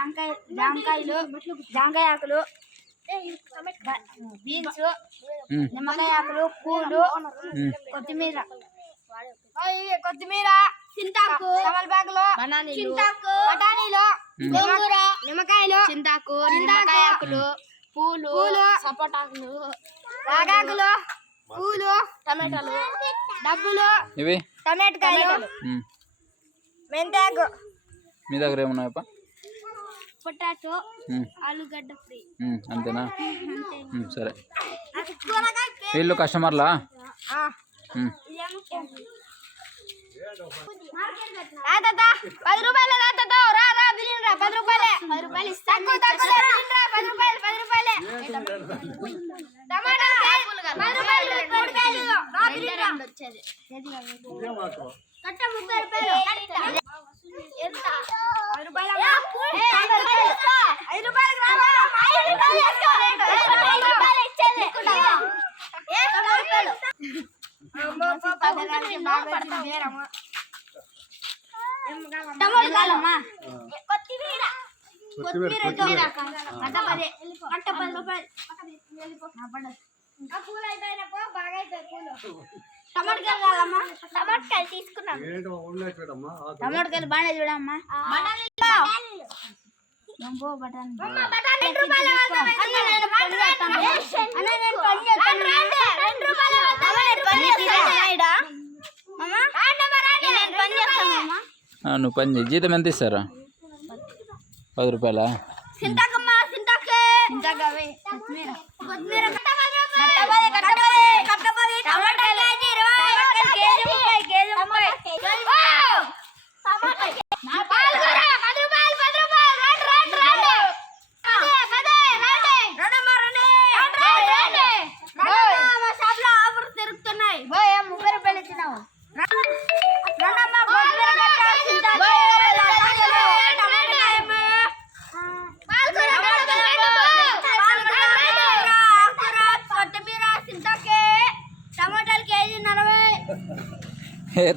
జాంకాయలు జాంకాయ ఆకులు బీన్స్ నిమ్మకాయ ఆకులు పూలు కొత్తిమీర చింతాకు తమలపాకులు చింతాకు బఠానీలు గోంగూర నిమ్మకాయలు చింతాకు నిమ్మకాయ ఆకులు పూలు సపోటాకులు రాగాకులు పూలు టమాటాలు డబ్బులు ఇవి టమాటకాయలు మెంతాకు మీ దగ్గర ఏమున్నాయప్ప పొటాటో ఆలుగడ్డ ఫ్రై అంతేనా సరే వీళ్ళు కస్టమర్లా తాత 10 రూపాయలు తాత రా రా బిర్యానీ రా 10 రూపాయలు ఇస్తాను 10 రూపాయలు టమాటా 10 రూపాయలు రా బిర్యానీ వచ్చేది కట్ట 30 రూపాయలు ఎంత 10 రూపాయలు 5 రూపాయలు రా 5 రూపాయలు ఇచ్చేది 10 రూపాయలు టమాటాలమ్మా కొత్తిమీర కట్ట 10 రూపాయలు పూలు అయిపోయినప్పుడు బాగా అయిపోయి పూలు టమాటకాయలు కావాలమ్మా టమాటకాయలు తీసుకున్నాను టమాటకాయలు బాగా చూడమ్మా నువ్వు పని చేయి జీతం ఎంత ఇస్తారా 10 రూపాయలా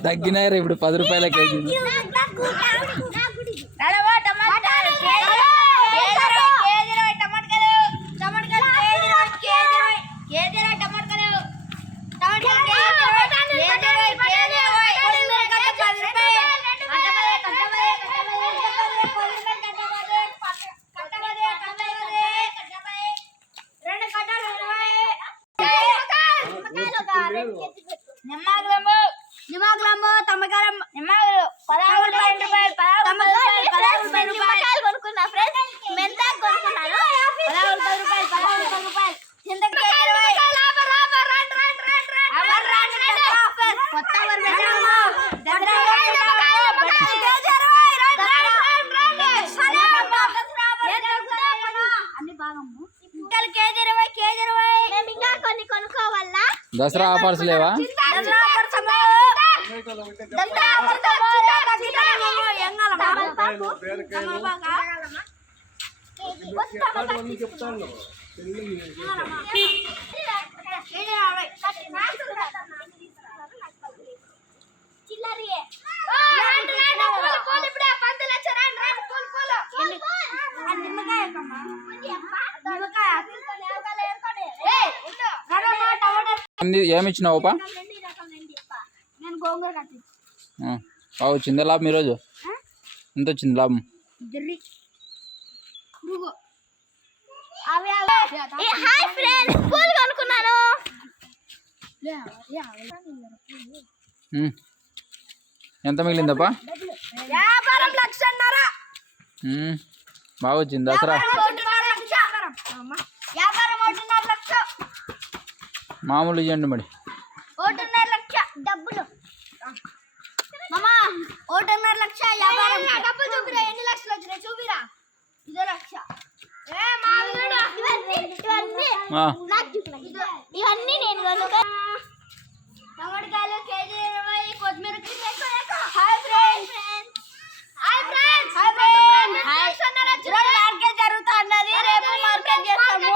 తగ్గినారు ఇప్పుడు 10 రూపాయల కేజీ నిమ్మకాయలు తమ్మకారం నిమ్మకాయలు 16 రూపాయలు కొనుక్కున్నా ఫ్రెండ్స్ మెంతాకు కొనుక్కున్నాను 16 రూపాయలు దసరా ఆఫర్స్ లేవా ఏమి ఇచ్చినావుపా బాగా వచ్చిందా లాభం ఈరోజు ఎంత వచ్చింది లాభం ఎంత మిగిలిందప్పా బాగా వచ్చింది దసరా మామూలు ఇవ్వండి మరి 1.5 లక్ష డబ్బులు మామా 1.5 లక్ష డబ్బులు చూపిరా ఎన్ని లక్షలు వచ్చినాయి చూపిరా ఇదో లక్ష ఇవన్నీ నేను టమాటకాయలు కేజీ 20 కొత్తిమీర మార్కెట్ జరుగుతున్నది రేపు మార్కెట్ చేస్తాము